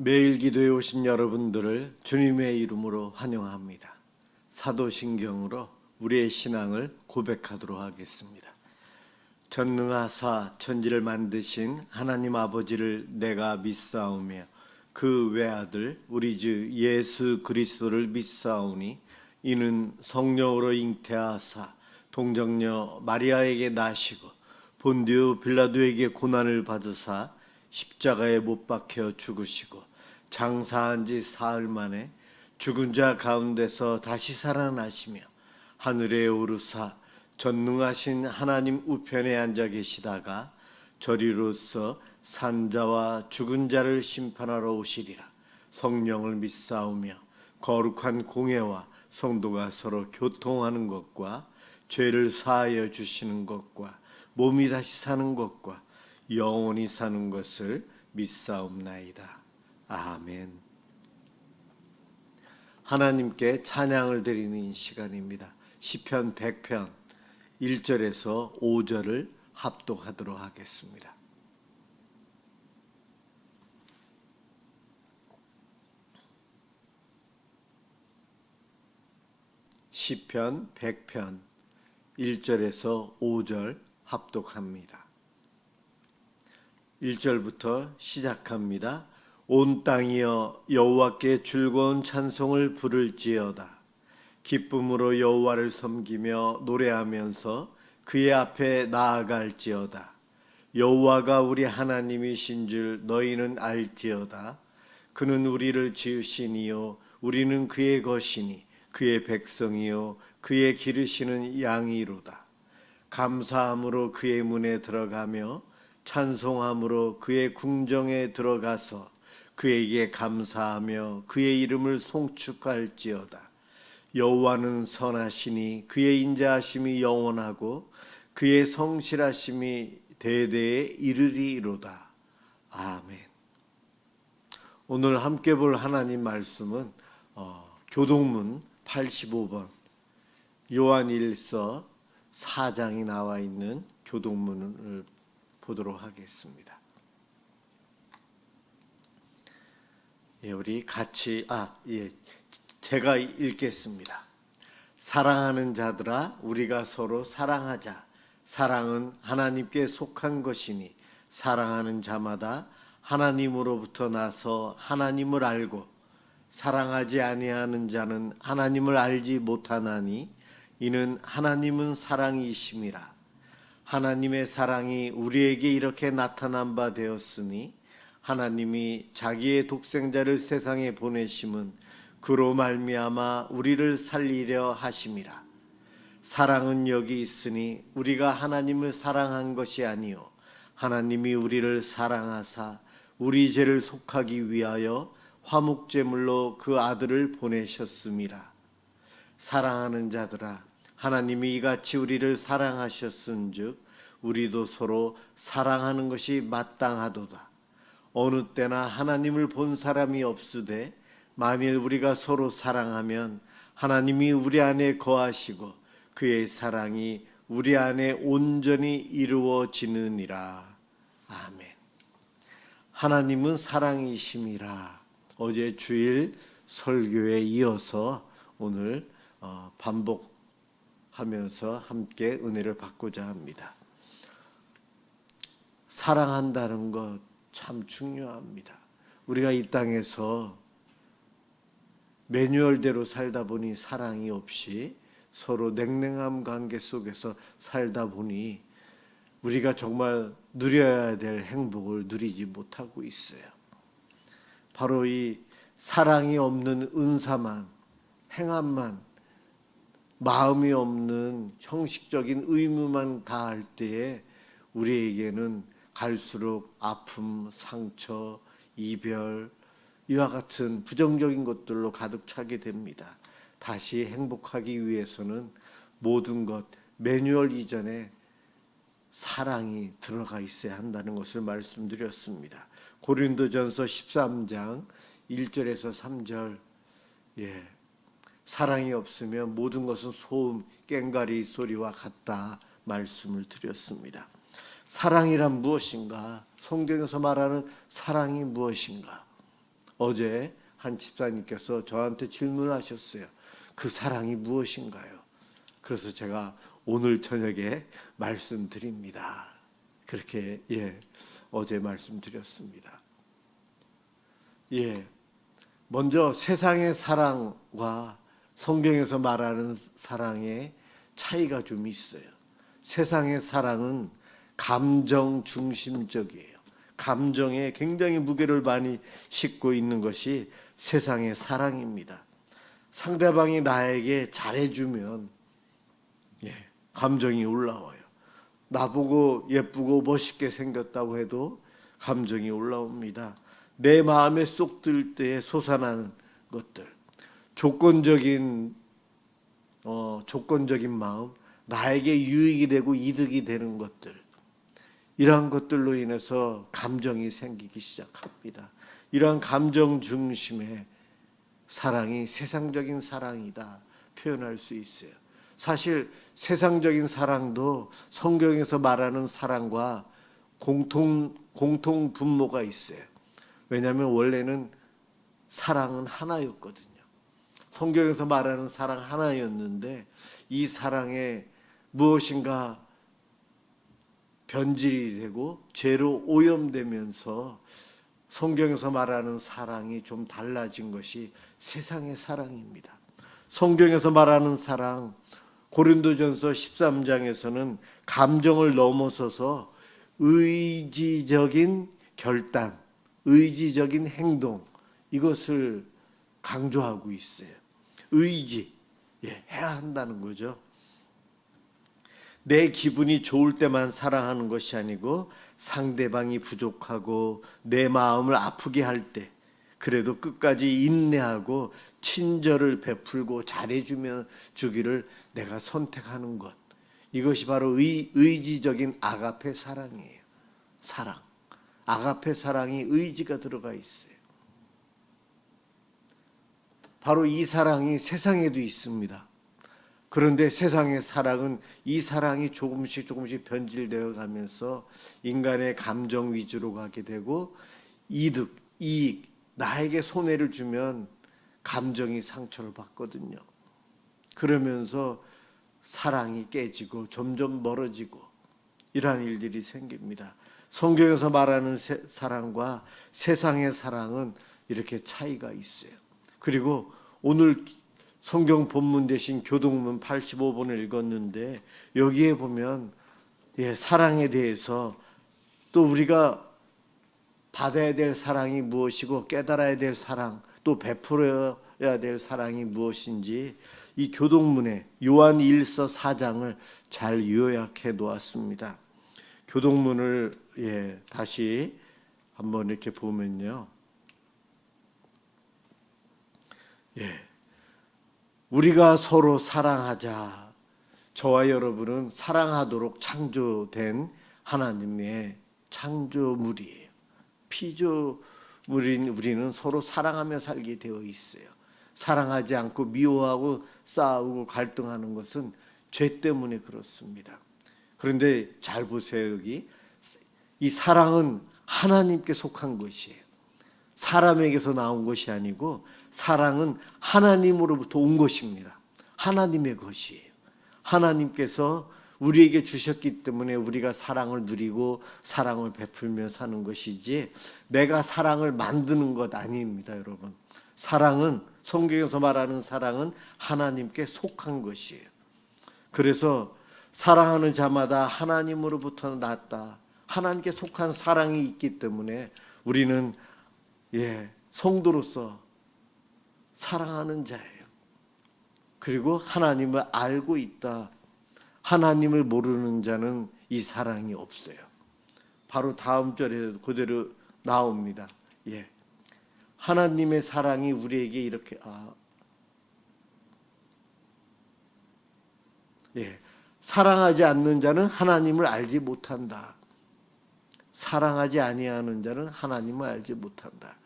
매일 기도에 오신 여러분들을 주님의 이름으로 환영합니다. 사도신경으로 우리의 신앙을 고백하도록 하겠습니다. 전능하사 천지를 만드신 하나님 아버지를 내가 믿사오며 그 외아들 우리 주 예수 그리스도를 믿사오니 이는 성령으로 잉태하사 동정녀 마리아에게 나시고 본디오 빌라도에게 고난을 받으사 십자가에 못 박혀 죽으시고 장사한 지 사흘 만에 죽은 자 가운데서 다시 살아나시며 하늘에 오르사 전능하신 하나님 우편에 앉아 계시다가 저리로서 산자와 죽은 자를 심판하러 오시리라. 성령을 믿사오며 거룩한 공회와 성도가 서로 교통하는 것과 죄를 사하여 주시는 것과 몸이 다시 사는 것과 영원히 사는 것을 믿사옵나이다. 아멘. 하나님께 찬양을 드리는 시간입니다. 시편 100편 1절에서 5절을 합독하도록 하겠습니다. 시편 100편 1절에서 5절 합독합니다. 1절부터 시작합니다. 온 땅이여 여호와께 즐거운 찬송을 부를지어다. 기쁨으로 여호와를 섬기며 노래하면서 그의 앞에 나아갈지어다. 여호와가 우리 하나님이신 줄 너희는 알지어다. 그는 우리를 지으시니요 우리는 그의 것이니 그의 백성이요 그의 기르시는 양이로다. 감사함으로 그의 문에 들어가며 찬송함으로 그의 궁정에 들어가서 그에게 감사하며 그의 이름을 송축할지어다. 여호와는 선하시니 그의 인자하심이 영원하고 그의 성실하심이 대대에 이르리로다. 아멘. 오늘 함께 볼 하나님 말씀은 교동문 85번 요한일서 4장이 나와 있는 교동문을 보도록 하겠습니다. 우리 같이 제가 읽겠습니다. 사랑하는 자들아 우리가 서로 사랑하자. 사랑은 하나님께 속한 것이니 사랑하는 자마다 하나님으로부터 나서 하나님을 알고 사랑하지 아니하는 자는 하나님을 알지 못하나니 이는 하나님은 사랑이심이라. 하나님의 사랑이 우리에게 이렇게 나타난 바 되었으니 하나님이 자기의 독생자를 세상에 보내심은 그로 말미암아 우리를 살리려 하심이라. 사랑은 여기 있으니 우리가 하나님을 사랑한 것이 아니요 하나님이 우리를 사랑하사 우리 죄를 속하기 위하여 화목제물로 그 아들을 보내셨음이라. 사랑하는 자들아 하나님이 이같이 우리를 사랑하셨은즉 우리도 서로 사랑하는 것이 마땅하도다. 어느 때나 하나님을 본 사람이 없으되 만일 우리가 서로 사랑하면 하나님이 우리 안에 거하시고 그의 사랑이 우리 안에 온전히 이루어지느니라. 아멘. 하나님은 사랑이심이라. 어제 주일 설교에 이어서 오늘 반복하면서 함께 은혜를 받고자 합니다. 사랑한다는 것 참 중요합니다. 우리가 이 땅에서 매뉴얼대로 살다 보니 사랑이 없이 서로 냉랭한 관계 속에서 살다 보니 우리가 정말 누려야 될 행복을 누리지 못하고 있어요. 바로 이 사랑이 없는 은사만, 행함만, 마음이 없는 형식적인 의무만 다할 때에 우리에게는 갈수록 아픔, 상처, 이별 이와 같은 부정적인 것들로 가득 차게 됩니다. 다시 행복하기 위해서는 모든 것 매뉴얼 이전에 사랑이 들어가 있어야 한다는 것을 말씀드렸습니다. 고린도전서 13장 1절에서 3절 사랑이 없으면 모든 것은 소음, 꽹과리 소리와 같다 말씀을 드렸습니다. 사랑이란 무엇인가? 성경에서 말하는 사랑이 무엇인가? 어제 한 집사님께서 저한테 질문하셨어요. 그 사랑이 무엇인가요? 그래서 제가 오늘 저녁에 말씀드립니다. 그렇게 어제 말씀드렸습니다. 먼저 세상의 사랑과 성경에서 말하는 사랑의 차이가 좀 있어요. 세상의 사랑은 감정 중심적이에요. 감정에 굉장히 무게를 많이 싣고 있는 것이 세상의 사랑입니다. 상대방이 나에게 잘해주면 감정이 올라와요. 나보고 예쁘고 멋있게 생겼다고 해도 감정이 올라옵니다. 내 마음에 쏙 들 때에 솟아나는 것들, 조건적인 마음, 나에게 유익이 되고 이득이 되는 것들, 이러한 것들로 인해서 감정이 생기기 시작합니다. 이러한 감정 중심의 사랑이 세상적인 사랑이다 표현할 수 있어요. 사실 세상적인 사랑도 성경에서 말하는 사랑과 공통 분모가 있어요. 왜냐하면 원래는 사랑은 하나였거든요. 성경에서 말하는 사랑 하나였는데 이 사랑에 무엇인가 변질이 되고 죄로 오염되면서 성경에서 말하는 사랑이 좀 달라진 것이 세상의 사랑입니다. 성경에서 말하는 사랑, 고린도전서 13장에서는 감정을 넘어서서 의지적인 결단, 의지적인 행동, 이것을 강조하고 있어요. 의지, 해야 한다는 거죠. 내 기분이 좋을 때만 사랑하는 것이 아니고 상대방이 부족하고 내 마음을 아프게 할 때 그래도 끝까지 인내하고 친절을 베풀고 잘해주면 주기를 내가 선택하는 것, 이것이 바로 의지적인 아가페 사랑이에요. 사랑, 아가페 사랑이 의지가 들어가 있어요. 바로 이 사랑이 세상에도 있습니다. 그런데 세상의 사랑은 이 사랑이 조금씩 변질되어 가면서 인간의 감정 위주로 가게 되고 이득, 이익, 나에게 손해를 주면 감정이 상처를 받거든요. 그러면서 사랑이 깨지고 점점 멀어지고 이러한 일들이 생깁니다. 성경에서 말하는 사랑과 세상의 사랑은 이렇게 차이가 있어요. 그리고 오늘 성경 본문 대신 교동문 85번을 읽었는데 여기에 보면 사랑에 대해서 또 우리가 받아야 될 사랑이 무엇이고 깨달아야 될 사랑, 또 베풀어야 될 사랑이 무엇인지 이 교동문에 요한 1서 4장을 잘 요약해 놓았습니다. 교동문을 다시 한번 이렇게 보면요. 우리가 서로 사랑하자. 저와 여러분은 사랑하도록 창조된 하나님의 창조물이에요. 피조물인 우리는 서로 사랑하며 살게 되어 있어요. 사랑하지 않고 미워하고 싸우고 갈등하는 것은 죄 때문에 그렇습니다. 그런데 잘 보세요. 여기 이 사랑은 하나님께 속한 것이에요. 사람에게서 나온 것이 아니고 사랑은 하나님으로부터 온 것입니다. 하나님의 것이에요. 하나님께서 우리에게 주셨기 때문에 우리가 사랑을 누리고 사랑을 베풀며 사는 것이지 내가 사랑을 만드는 것 아닙니다, 여러분. 사랑은 성경에서 말하는 사랑은 하나님께 속한 것이에요. 그래서 사랑하는 자마다 하나님으로부터 났다. 하나님께 속한 사랑이 있기 때문에 우리는 성도로서 사랑하는 자예요. 그리고 하나님을 알고 있다. 하나님을 모르는 자는 이 사랑이 없어요. 바로 다음 절에 그대로 나옵니다. 하나님의 사랑이 우리에게 이렇게 사랑하지 않는 자는 하나님을 알지 못한다. 사랑하지 아니하는 자는 하나님을 알지 못한다.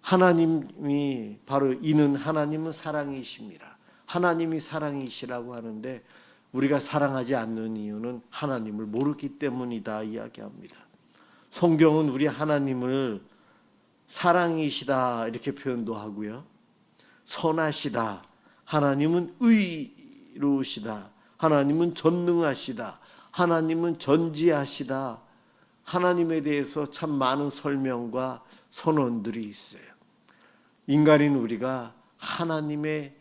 하나님이 바로 이는 하나님은 사랑이십니다. 하나님이 사랑이시라고 하는데 우리가 사랑하지 않는 이유는 하나님을 모르기 때문이다 이야기합니다. 성경은 우리 하나님을 사랑이시다 이렇게 표현도 하고요. 선하시다. 하나님은 의로우시다. 하나님은 전능하시다. 하나님은 전지하시다. 하나님에 대해서 참 많은 설명과 선언들이 있어요. 인간인 우리가 하나님의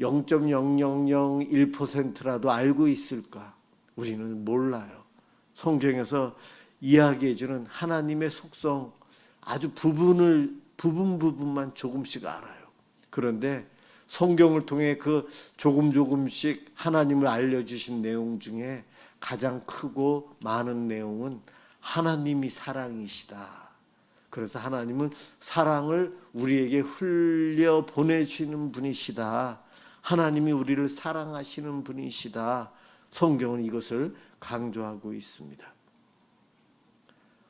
0.0001%라도 알고 있을까? 우리는 몰라요. 성경에서 이야기해주는 하나님의 속성 아주 부분만 조금씩 알아요. 그런데 성경을 통해 그 조금씩 하나님을 알려주신 내용 중에 가장 크고 많은 내용은 하나님이 사랑이시다. 그래서 하나님은 사랑을 우리에게 흘려 보내주시는 분이시다. 하나님이 우리를 사랑하시는 분이시다. 성경은 이것을 강조하고 있습니다.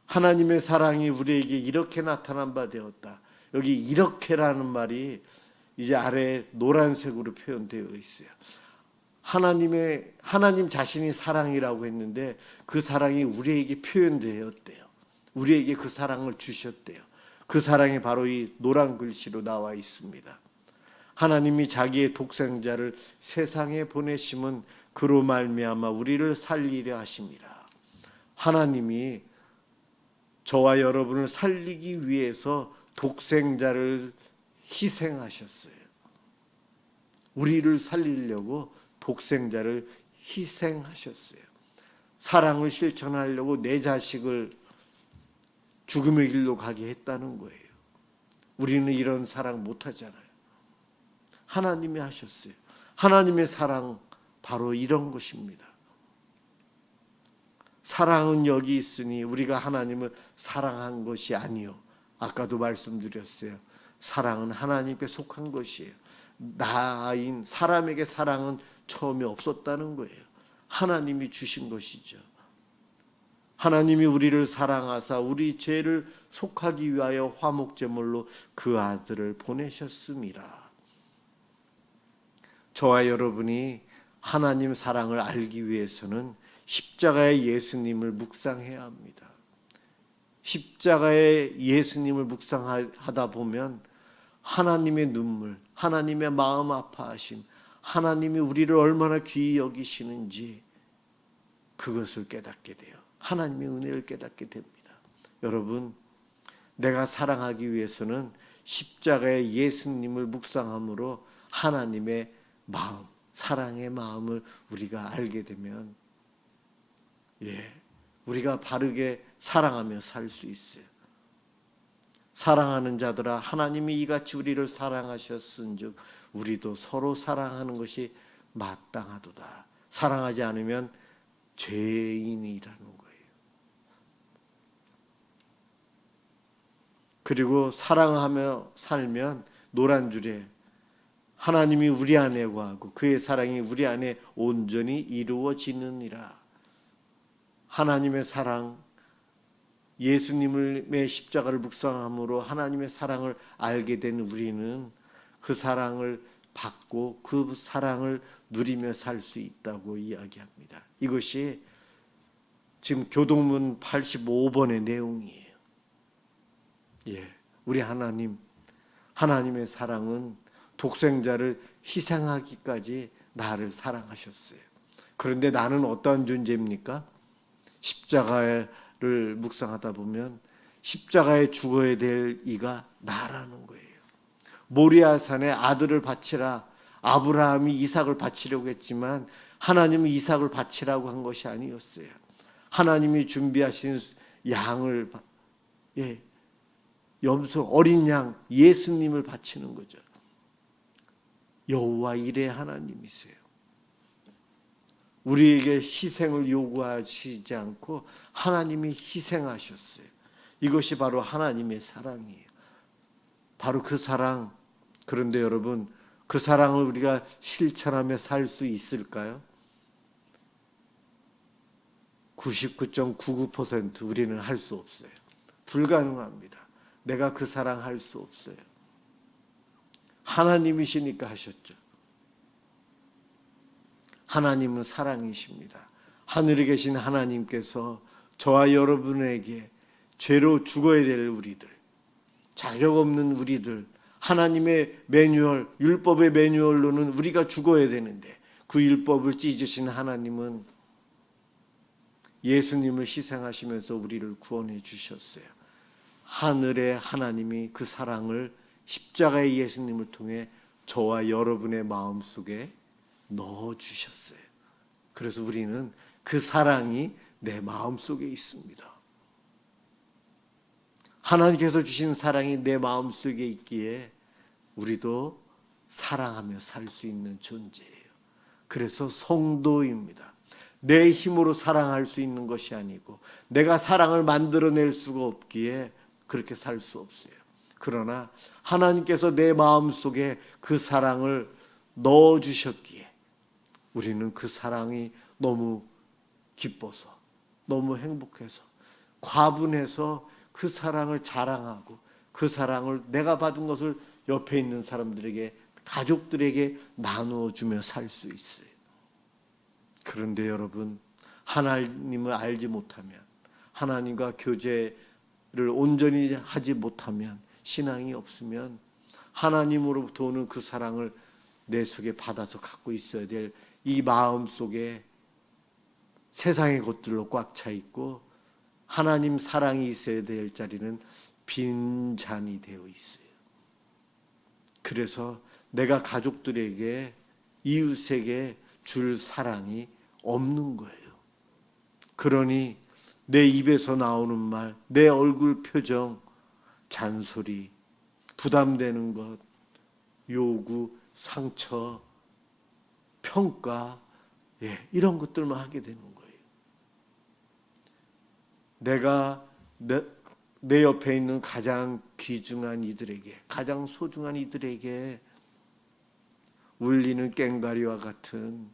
하나님의 사랑이 우리에게 이렇게 나타난 바 되었다. 여기 이렇게라는 말이 이제 아래 노란색으로 표현되어 있어요. 하나님 자신이 사랑이라고 했는데 그 사랑이 우리에게 표현되었대요. 우리에게 그 사랑을 주셨대요. 그 사랑이 바로 이 노란 글씨로 나와 있습니다. 하나님이 자기의 독생자를 세상에 보내심은 그로 말미암아 우리를 살리려 하심이라. 하나님이 저와 여러분을 살리기 위해서 독생자를 희생하셨어요. 우리를 살리려고 독생자를 희생하셨어요. 사랑을 실천하려고 내 자식을 죽음의 길로 가게 했다는 거예요. 우리는 이런 사랑 못하잖아요. 하나님이 하셨어요. 하나님의 사랑 바로 이런 것입니다. 사랑은 여기 있으니 우리가 하나님을 사랑한 것이 아니요. 아까도 말씀드렸어요. 사랑은 하나님께 속한 것이에요. 나인 사람에게 사랑은 처음에 없었다는 거예요. 하나님이 주신 것이죠. 하나님이 우리를 사랑하사 우리 죄를 속하기 위하여 화목제물로 그 아들을 보내셨습니다. 저와 여러분이 하나님 사랑을 알기 위해서는 십자가의 예수님을 묵상해야 합니다. 십자가의 예수님을 묵상하다 보면 하나님의 눈물, 하나님의 마음 아파하심, 하나님이 우리를 얼마나 귀히 여기시는지 그것을 깨닫게 돼요. 하나님의 은혜를 깨닫게 됩니다. 여러분, 내가 사랑하기 위해서는 십자가의 예수님을 묵상함으로 하나님의 마음, 사랑의 마음을 우리가 알게 되면 우리가 바르게 사랑하며 살 수 있어요. 사랑하는 자들아 하나님이 이같이 우리를 사랑하셨은즉 우리도 서로 사랑하는 것이 마땅하도다. 사랑하지 않으면 죄인이라는 거예요. 그리고 사랑하며 살면 노란 줄에 하나님이 우리 안에 거하고 그의 사랑이 우리 안에 온전히 이루어지느니라. 하나님의 사랑, 예수님의 십자가를 묵상함으로 하나님의 사랑을 알게 된 우리는 그 사랑을 받고 그 사랑을 누리며 살 수 있다고 이야기합니다. 이것이 지금 교동문 85번의 내용이에요. 우리 하나님의 사랑은 독생자를 희생하기까지 나를 사랑하셨어요. 그런데 나는 어떠한 존재입니까? 십자가를 묵상하다 보면 십자가에 죽어야 될 이가 나라는 거예요. 모리아산에 아들을 바치라. 아브라함이 이삭을 바치려고 했지만 하나님은 이삭을 바치라고 한 것이 아니었어요. 하나님이 준비하신 양을 염소 어린 양 예수님을 바치는 거죠. 여호와 일의 하나님이세요. 우리에게 희생을 요구하시지 않고 하나님이 희생하셨어요. 이것이 바로 하나님의 사랑이에요. 바로 그 사랑. 그런데 여러분, 그 사랑을 우리가 실천하며 살 수 있을까요? 99.99% 우리는 할 수 없어요. 불가능합니다. 내가 그 사랑 할 수 없어요. 하나님이시니까 하셨죠. 하나님은 사랑이십니다. 하늘에 계신 하나님께서 저와 여러분에게 죄로 죽어야 될 우리들, 자격 없는 우리들, 하나님의 매뉴얼, 율법의 매뉴얼로는 우리가 죽어야 되는데 그 율법을 찢으신 하나님은 예수님을 희생하시면서 우리를 구원해 주셨어요. 하늘의 하나님이 그 사랑을 십자가의 예수님을 통해 저와 여러분의 마음속에 넣어주셨어요. 그래서 우리는 그 사랑이 내 마음속에 있습니다. 하나님께서 주신 사랑이 내 마음속에 있기에 우리도 사랑하며 살 수 있는 존재예요. 그래서 성도입니다. 내 힘으로 사랑할 수 있는 것이 아니고 내가 사랑을 만들어낼 수가 없기에 그렇게 살 수 없어요. 그러나 하나님께서 내 마음속에 그 사랑을 넣어주셨기에 우리는 그 사랑이 너무 기뻐서, 너무 행복해서, 과분해서 그 사랑을 자랑하고 그 사랑을 내가 받은 것을 옆에 있는 사람들에게, 가족들에게 나누어 주며 살 수 있어요. 그런데 여러분, 하나님을 알지 못하면, 하나님과 교제를 온전히 하지 못하면, 신앙이 없으면 하나님으로부터 오는 그 사랑을 내 속에 받아서 갖고 있어야 될 이 마음 속에 세상의 것들로 꽉 차 있고 하나님 사랑이 있어야 될 자리는 빈잔이 되어 있어요. 그래서 내가 가족들에게, 이웃에게 줄 사랑이 없는 거예요. 그러니 내 입에서 나오는 말, 내 얼굴 표정, 잔소리, 부담되는 것, 요구, 상처, 평가, 이런 것들만 하게 되는 거예요. 내가 내 옆에 있는 가장 귀중한 이들에게, 가장 소중한 이들에게 울리는 꽹과리와 같은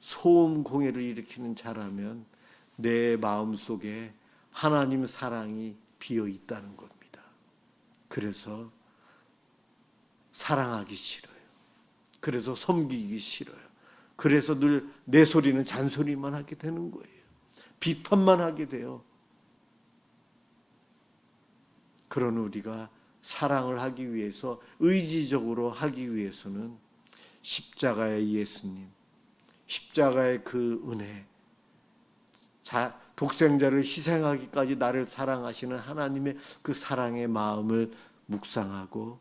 소음 공해를 일으키는 자라면 내 마음속에 하나님 사랑이 비어 있다는 겁니다. 그래서 사랑하기 싫어요. 그래서 섬기기 싫어요. 그래서 늘 내 소리는 잔소리만 하게 되는 거예요. 비판만 하게 돼요. 그런 우리가 사랑을 하기 위해서, 의지적으로 하기 위해서는 십자가의 예수님, 십자가의 그 은혜, 독생자를 희생하기까지 나를 사랑하시는 하나님의 그 사랑의 마음을 묵상하고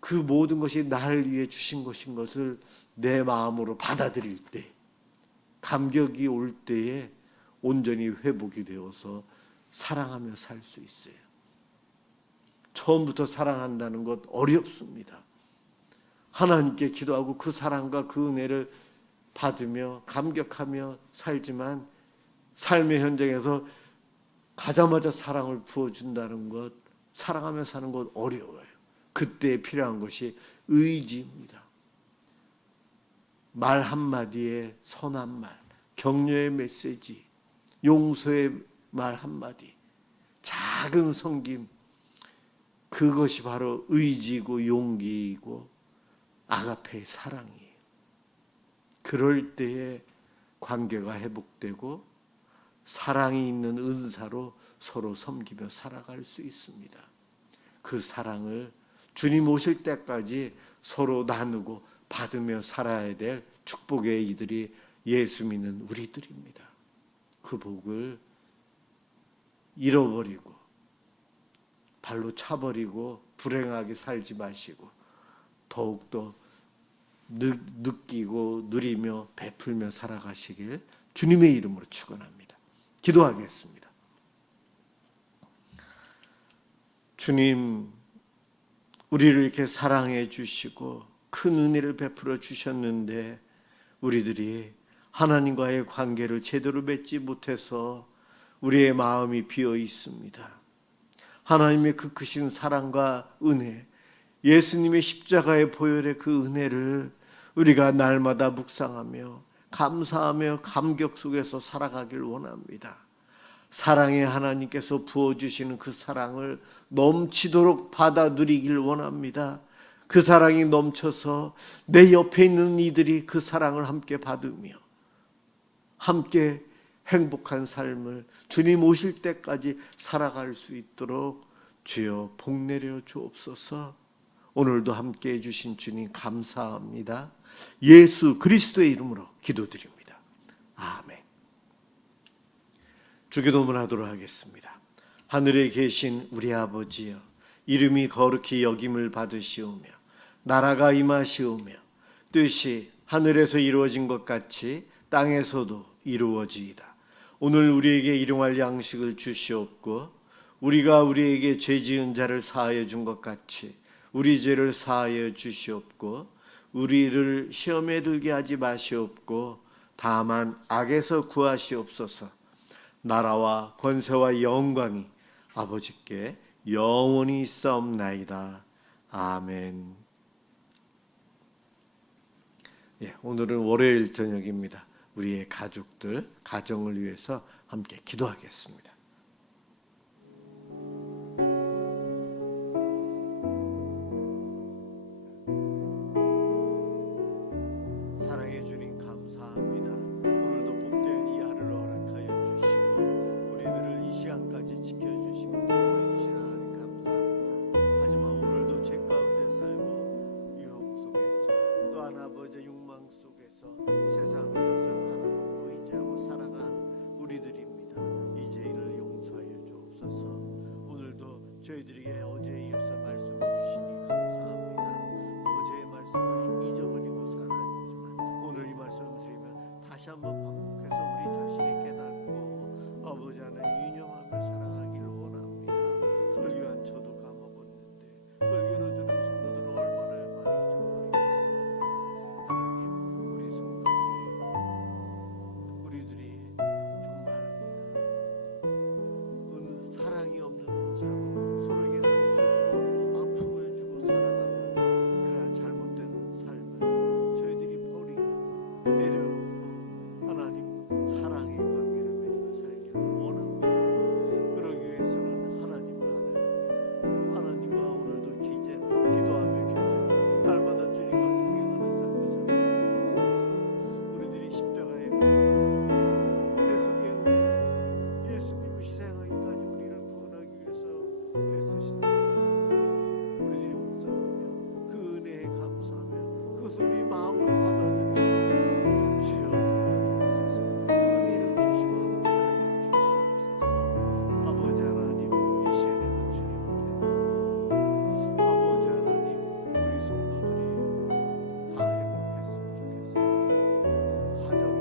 그 모든 것이 나를 위해 주신 것인 것을 내 마음으로 받아들일 때, 감격이 올 때에 온전히 회복이 되어서 사랑하며 살 수 있어요. 처음부터 사랑한다는 것 어렵습니다. 하나님께 기도하고 그 사랑과 그 은혜를 받으며 감격하며 살지만 삶의 현장에서 가자마자 사랑을 부어준다는 것, 사랑하며 사는 것 어려워요. 그때 필요한 것이 의지입니다. 말 한마디에 선한 말, 격려의 메시지, 용서의 말 한마디, 작은 섬김, 그것이 바로 의지이고 용기이고 아가페의 사랑이에요. 그럴 때에 관계가 회복되고 사랑이 있는 은사로 서로 섬기며 살아갈 수 있습니다. 그 사랑을 주님 오실 때까지 서로 나누고 받으며 살아야 될 축복의 이들이 예수 믿는 우리들입니다. 그 복을 잃어버리고 발로 차버리고 불행하게 살지 마시고 더욱더 느끼고 누리며 베풀며 살아가시길 주님의 이름으로 축원합니다. 기도하겠습니다. 주님, 우리를 이렇게 사랑해 주시고 큰 은혜를 베풀어 주셨는데 우리들이 하나님과의 관계를 제대로 맺지 못해서 우리의 마음이 비어 있습니다. 하나님의 그 크신 사랑과 은혜, 예수님의 십자가의 보혈의 그 은혜를 우리가 날마다 묵상하며 감사하며 감격 속에서 살아가길 원합니다. 사랑의 하나님께서 부어주시는 그 사랑을 넘치도록 받아 누리길 원합니다. 그 사랑이 넘쳐서 내 옆에 있는 이들이 그 사랑을 함께 받으며 함께 행복한 삶을 주님 오실 때까지 살아갈 수 있도록 주여 복 내려 주옵소서. 오늘도 함께 해주신 주님 감사합니다. 예수 그리스도의 이름으로 기도드립니다. 아멘. 주기도문 하도록 하겠습니다. 하늘에 계신 우리 아버지여, 이름이 거룩히 여김을 받으시오며 나라가 임하시오며 뜻이 하늘에서 이루어진 것 같이 땅에서도 이루어지이다. 오늘 우리에게 일용할 양식을 주시옵고 우리가 우리에게 죄 지은 자를 사하여 준 것 같이 우리 죄를 사하여 주시옵고 우리를 시험에 들게 하지 마시옵고 다만 악에서 구하시옵소서. 나라와 권세와 영광이 아버지께 영원히 있사옵나이다. 아멘. 오늘은 월요일 저녁입니다. 우리의 가족들, 가정을 위해서 함께 기도하겠습니다. 사랑해 주님 감사합니다. 오늘도 복된 이 하루를 허락하여 주시고 우리들을 이 시간까지 지켜주시고 보호해 주신 하나님 감사합니다. 하지만 오늘도 죄 가운데 살고 유혹 속에서 또한 아버지의 욕망 속에서 세상 것을 바라보고 의지하고 살아간 우리들입니다. 이 죄인을 용서하여 주옵소서. 오늘도 저희들에게 어제에 이어서 말씀을 주시니 감사합니다. 어제의 말씀을 잊어버리고 살았지만 오늘 이 말씀을 드리면 다시 한번 반복해서 우리 자신이 깨닫고 아버지 하나님 유념하며 살아가기를 원합니다. 설교한 저도 까먹었는데 설교를 듣는 성도들은 얼마나 많이 잊어버리겠어요. 하나님 우리 성도들이 우리들이 정말 사랑이 없는 은사로 서로에게 상처 주고 아픔을 주고 살아가는 그러한 잘못된 삶을 저희들이 버리고 내려놓고 하나님 사랑의 관계를 맺으며 살기를 원합니다. 그러기 위해서는 하나님을 알아야 합니다. 하나님과 오늘도 기도하며 교제하고 날마다 주님과 동행하는 삶을 살고 우리들이 십자가의 대속의 은혜 예수님을 희생하기까지 우리를 구원하기 위해서 애쓰신 우리들이 묵상하며 그 은혜에 감사하며 그것을 우리 마음으로 받아들이고 주여 도와주옵소서. 그 은혜를 주시고 함께하여 주시옵소서. 아버지 하나님 이 시간에 주님 앞에 아버지 하나님 우리 성도들이 다 행복했으면 좋겠습니다. 가정이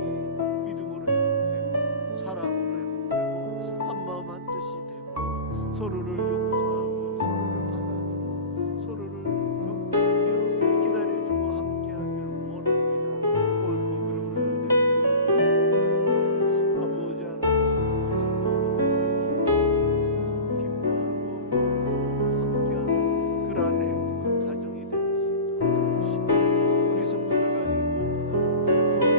믿음으로 회복되고 사랑으로 회복되고 한마음 한뜻이 되고 서로를 용서하고 서로를 받아주고 서로를 격려하며 기다려주고 함께하기를 원합니다. 옳고 그름을 내세우고 아버지 하나님 기뻐하고 함께하는 그러한 행복한 가정이 될 수 있도록 도우시고 우리 성도들 가정이 무엇보다도 구원의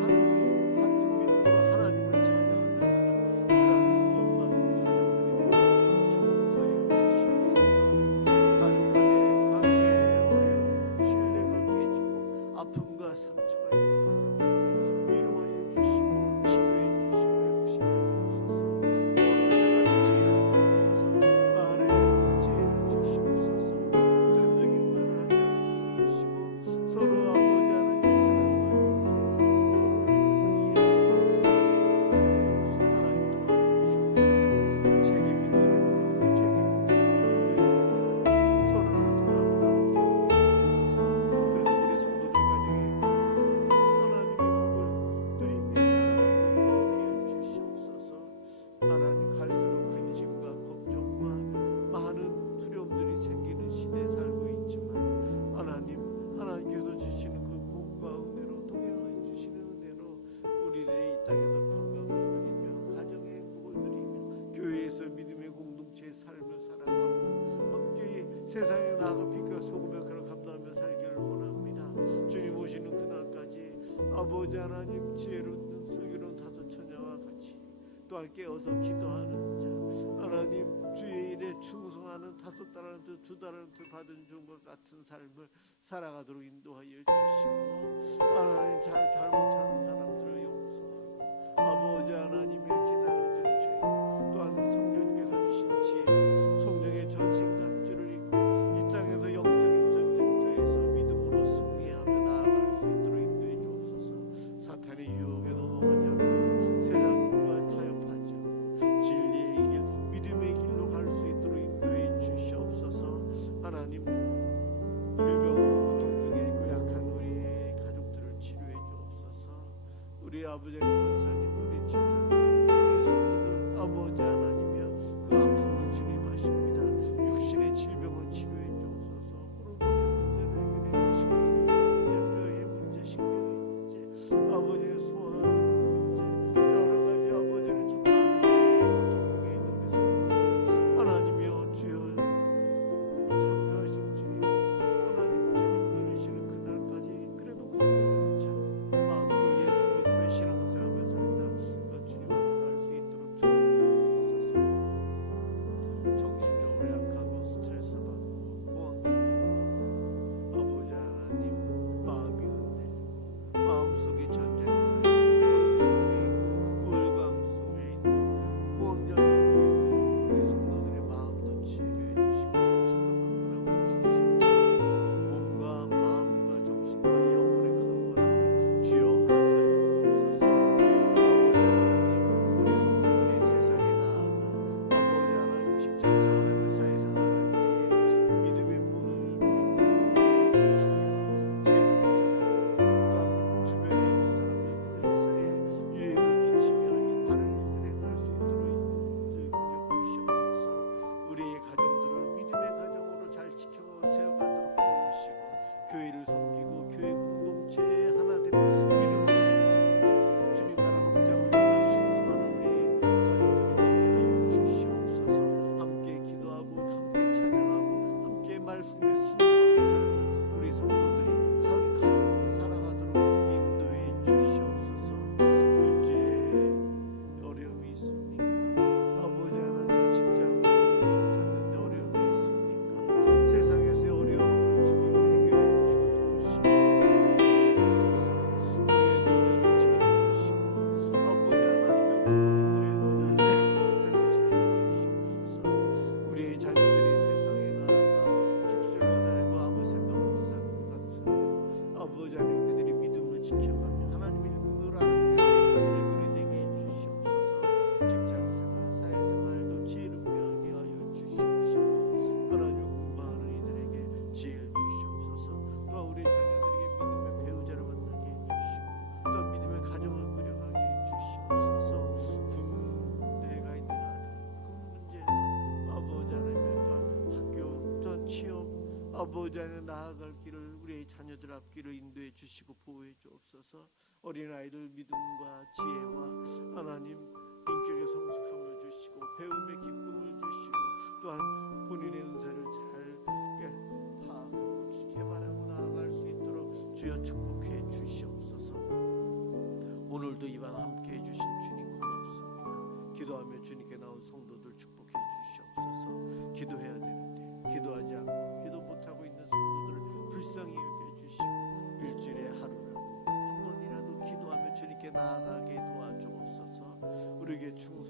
한 믿음 같은 믿음으로 하나님을 찬양하며 사는 그러한 구원받은 가정들이 되도록 축복하여 주시옵소서. 가족 간의 관계의 어려움, 신뢰관계 해주고 아픔과 상처가 있는 가정들을 위로하여 주시고 치료해 주시고 회복시켜 주옵소서. 언어 생활의 지혜를 주옵소서. 말의 지혜를 주시옵소서. 극단적인 말을 하지 않게 해주시고 서로 아버지 하나님 사랑을 서로를 위해서 이해하고 하나님 도와주시옵소서. 책임 있는 행동, 책임 있는 행동, 서로를 돌아보고 함께하게 해주옵소서. 그래서 우리 성도들 가정이 행복하고 하나님의 복을 누리며 살아가도록 하여 주시옵소서. 하나님 갈수록 근심과 걱정과 많은 두려움들이 생기는 시대에 살고 있지만 하나님께서 주시는 그 복과 은혜로 동행하여 주시는 은혜로 우리들의 이 땅에서 평강을 누리며 가정의 행복을 누리며 교회에서 믿음의 공동체의 삶을 살아가며 함께 세상에 나아가 빛과 소금의 그런 감당하며 살기를 원합니다. 주님 오시는 그날까지 아버지 하나님 지혜로운 슬기로운 다섯 처녀와 같이 또한 깨어서 기도하는 자 하나님 주의 일에 충성하는 5달란트 2달란트 받은 종과 같은 삶을 살아가도록 인도하여 주시고 하나님 잘못하는 사람들을 용서하고 아버지 하나님의 기다려주는 죄 또한 성령께서 주신 지혜 아버지 안에 나아갈 길을 우리의 자녀들 앞길을 인도해 주시고 보호해 주옵소서. 어린아이들 믿음과 지혜와 하나님 인격의 성숙함을 주시고 배움의 기쁨을 주시고 또한 본인의 은사를 잘 파악하고 개발하고 나아갈 수 있도록 주여 축복해 주시옵소서. 오늘도 이방 함께해 주신 주님 고맙습니다. 기도하며 주님께 나온 성도들 축복해 주시옵소서. 기도해야 되는데 기도하지 않고 기도 못하고 있는 성도들을 불쌍히 여겨주시고 일주일에 하루라도 한 번이라도 기도하며 주님께 나아가게 도와주옵소서. 우리에게 충성